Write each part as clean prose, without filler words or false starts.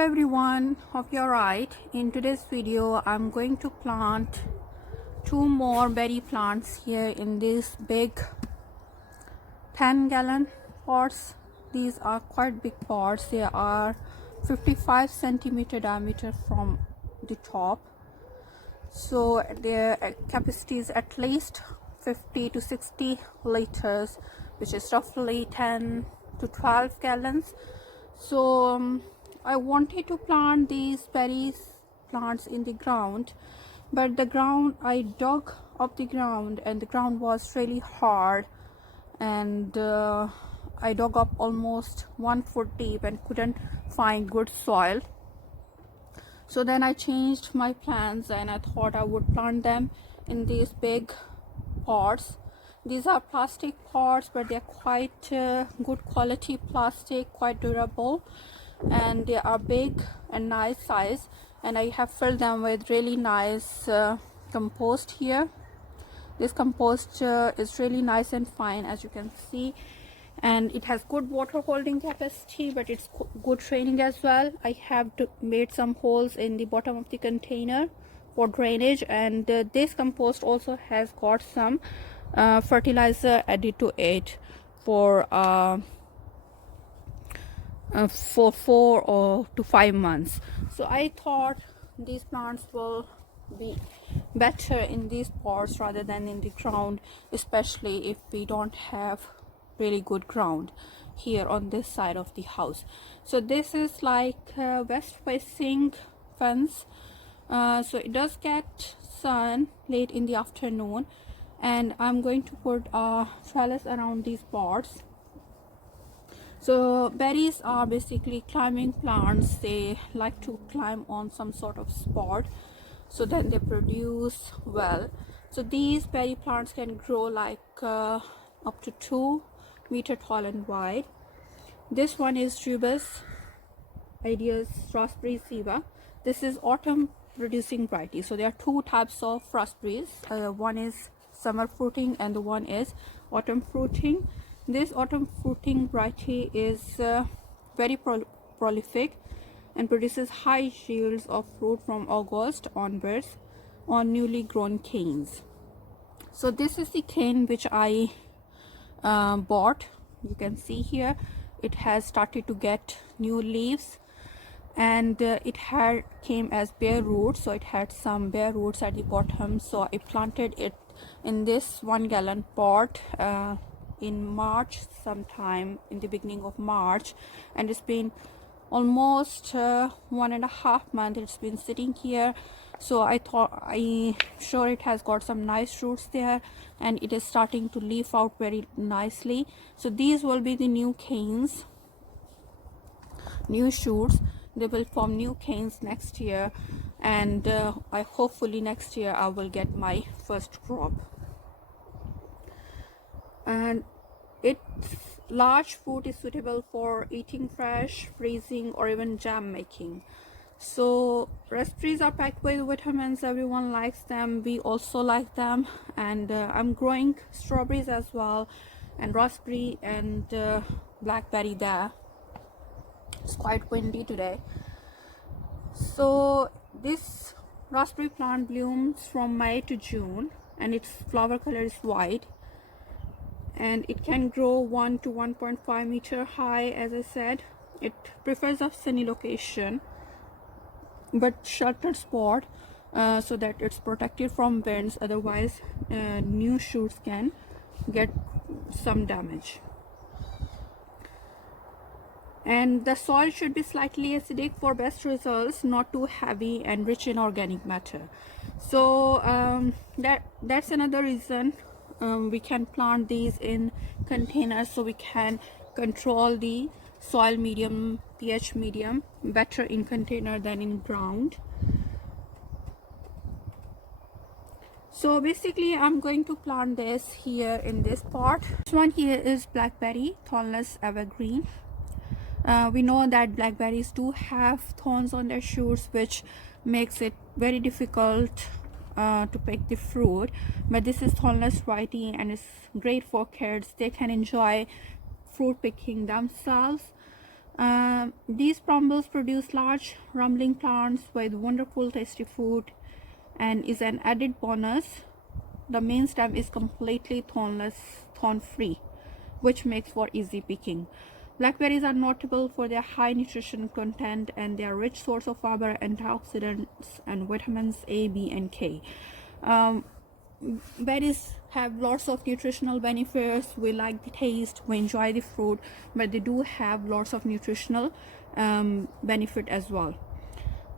everyone, hope you're right. In today's video I'm going to plant two more berry plants here in these big 10-gallon pots. These are quite big pots. They are 55 centimeter diameter from the top, so their capacity is at least 50 to 60 liters, which is roughly 10 to 12 gallons. So I wanted to plant these berry plants in the ground, but the ground, I dug up the ground and the ground was really hard, and I dug up almost 1 foot deep and couldn't find good soil. So then I changed my plans and I thought I would plant them in these big pots. These are plastic pots, but they're quite good quality plastic, quite durable, and they are big and nice size. And I have filled them with really nice compost here. This compost is really nice and fine, as you can see, and it has good water holding capacity, but it's good draining as well. I have made some holes in the bottom of the container for drainage, and this compost also has got some fertilizer added to it for 4 to 5 months. So I thought these plants will be better in these pots rather than in the ground, especially if we don't have really good ground here on this side of the house. So this is like west facing fence, so it does get sun late in the afternoon, and I'm going to put a trellis around these pots. So berries are basically climbing plants. They like to climb on some sort of spot, so then they produce well. So these berry plants can grow like up to 2 meter tall and wide. This one is Rubus Ideas Raspberry Siva. This is autumn producing variety. So there are two types of raspberries. One is summer fruiting and the one is autumn fruiting. This autumn fruiting variety is very prolific and produces high yields of fruit from August onwards on newly grown canes. So this is the cane which I bought. You can see here it has started to get new leaves, and it had came as bare roots, so it had some bare roots at the bottom. So I planted it in this 1 gallon pot in March, sometime in the beginning of March, and it's been almost 1.5 months it's been sitting here. So I thought, I'm sure it has got some nice roots there, and it is starting to leaf out very nicely. So these will be the new canes, new shoots. They will form new canes next year, and I hopefully next year I will get my first crop. And its large fruit is suitable for eating fresh, freezing, or even jam making. So raspberries are packed with vitamins. Everyone likes them. We also like them. And I'm growing strawberries as well, and raspberry and blackberry there. It's quite windy today. So this raspberry plant blooms from May to June, and its flower color is white, and it can grow 1 to 1.5 meter high. As I said, it prefers a sunny location but sheltered spot, so that it's protected from winds. Otherwise new shoots can get some damage. And the soil should be slightly acidic for best results, not too heavy and rich in organic matter. So that's another reason we can plant these in containers, so we can control the soil medium, pH medium, better in container than in ground. So basically I'm going to plant this here in this pot. This one here is blackberry, thornless evergreen. We know that blackberries do have thorns on their shoots, which makes it very difficult to pick the fruit, but this is thornless variety and it's great for kids. They can enjoy fruit picking themselves. These brambles produce large rumbling plants with wonderful tasty fruit and is an added bonus. The main stem is completely thornless, thorn-free, which makes for easy picking. Blackberries are notable for their high nutrition content and their rich source of fiber, antioxidants, and vitamins A, B, and K. Berries have lots of nutritional benefits. We like the taste, we enjoy the fruit, but they do have lots of nutritional benefit as well.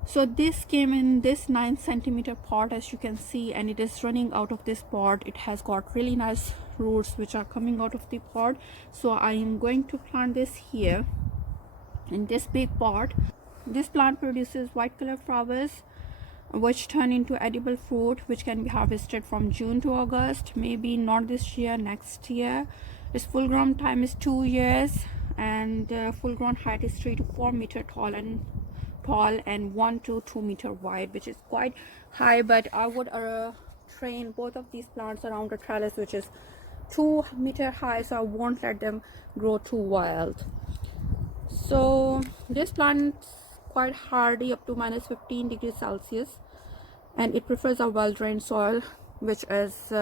So this came in this 9 centimeter pot, as you can see, and it is running out of this pot. It has got really nice roots which are coming out of the pot. So I am going to plant this here in this big pot. This plant produces white color flowers which turn into edible fruit, which can be harvested from June to August. Maybe not this year, next year. Its full grown time is 2 years, and full grown height is 3 to 4 meter tall and 1 to 2 meter wide, which is quite high. But I would train both of these plants around a trellis which is 2 meter high, so I won't let them grow too wild. So this plant is quite hardy up to minus 15 degrees Celsius, and it prefers a well-drained soil, which is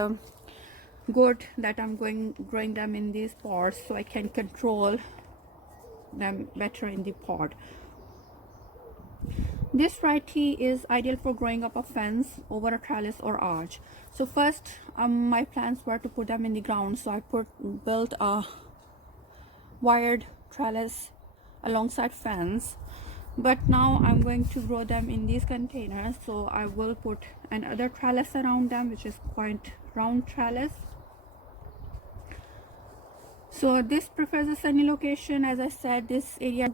good that I'm growing them in these pots so I can control them better in the pot. This variety is ideal for growing up a fence, over a trellis or arch. So first my plans were to put them in the ground, so I built a wired trellis alongside fence, but now I'm going to grow them in these containers. So I will put another trellis around them, which is quite round trellis. So this prefers a sunny location. As I said, this area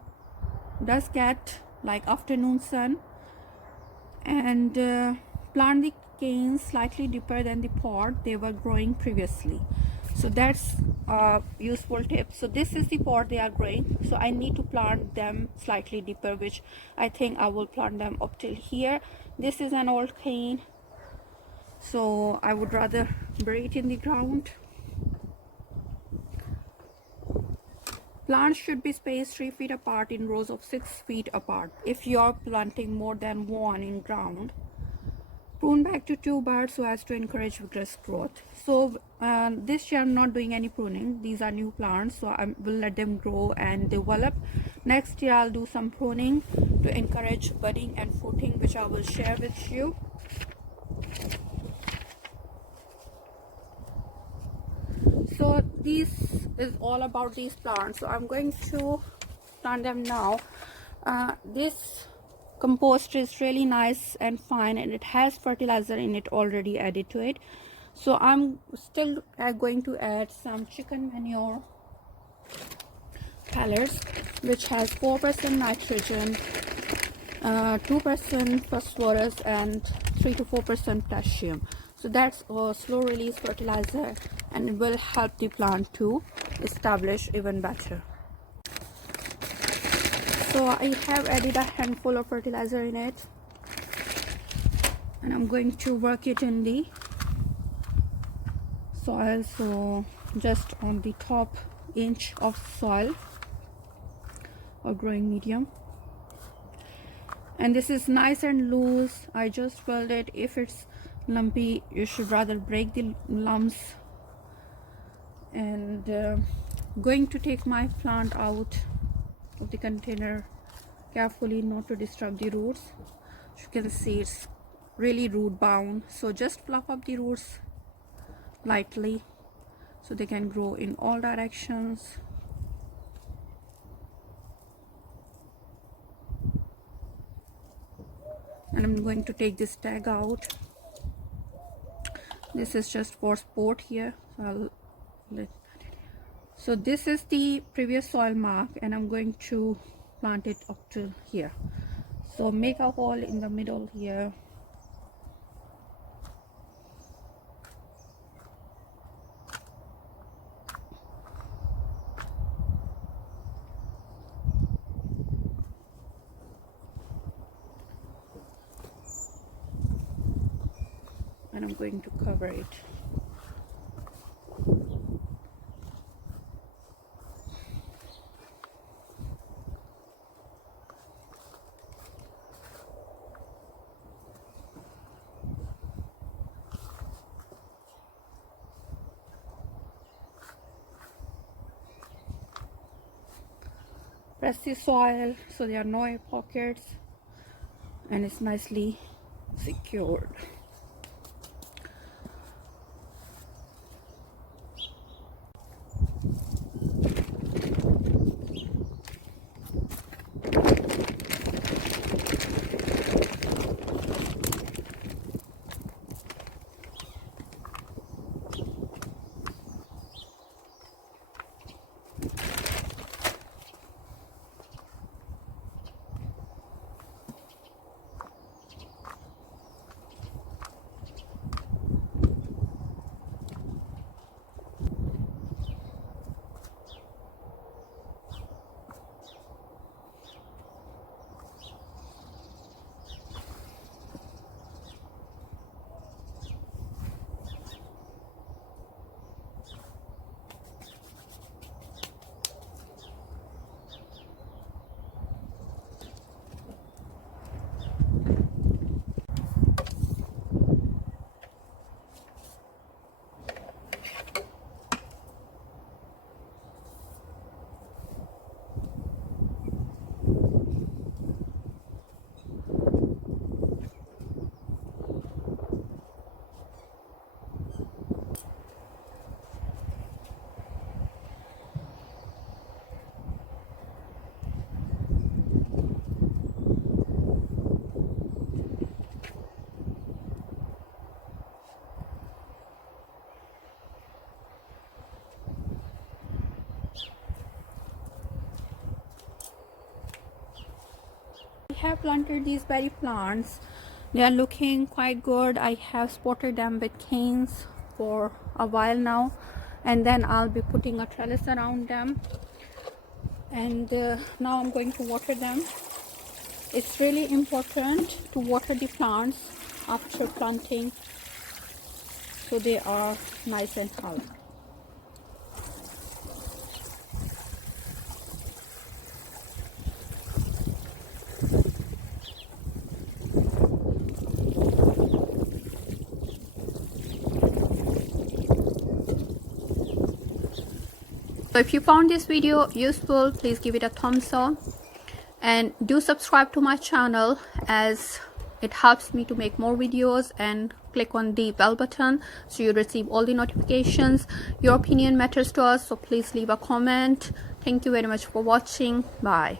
does get like afternoon sun, and plant the canes slightly deeper than the pot they were growing previously. So that's a useful tip. So this is the pot they are growing, so I need to plant them slightly deeper, which I think I will plant them up till here. This is an old cane, so I would rather bury it in the ground. Plants should be spaced 3 feet apart in rows of 6 feet apart. If you are planting more than one in ground, prune back to 2 buds so as to encourage vigorous growth. So this year I'm not doing any pruning. These are new plants, so I will let them grow and develop. Next year I'll do some pruning to encourage budding and fruiting, which I will share with you. So this is all about these plants. So I'm going to plant them now. This compost is really nice and fine, and it has fertilizer in it already added to it. So I'm still going to add some chicken manure pellets, which has 4% nitrogen, 2% phosphorus, and 3 to 4% potassium. So that's a slow release fertilizer, and it will help the plant to establish even better. So I have added a handful of fertilizer in it, and I'm going to work it in the soil, so just on the top inch of soil or growing medium. And this is nice and loose. I just filled it. If it's lumpy, you should rather break the lumps. And going to take my plant out of the container carefully, not to disturb the roots. As you can see, it's really root bound, so just fluff up the roots lightly so they can grow in all directions. And I'm going to take this tag out. This is just for sport here, so this is the previous soil mark, and I'm going to plant it up to here. So make a hole in the middle here. And I'm going to cover it. press the soil so there are no air pockets and it's nicely secured. I have planted these berry plants. They are looking quite good. I have spotted them with canes for a while now, and then I'll be putting a trellis around them, and now I'm going to water them. It's really important to water the plants after planting so they are nice and healthy. So if you found this video useful, please give it a thumbs up and do subscribe to my channel, as it helps me to make more videos, and click on the bell button so you receive all the notifications. Your opinion matters to us, so please leave a comment. Thank you very much for watching. Bye.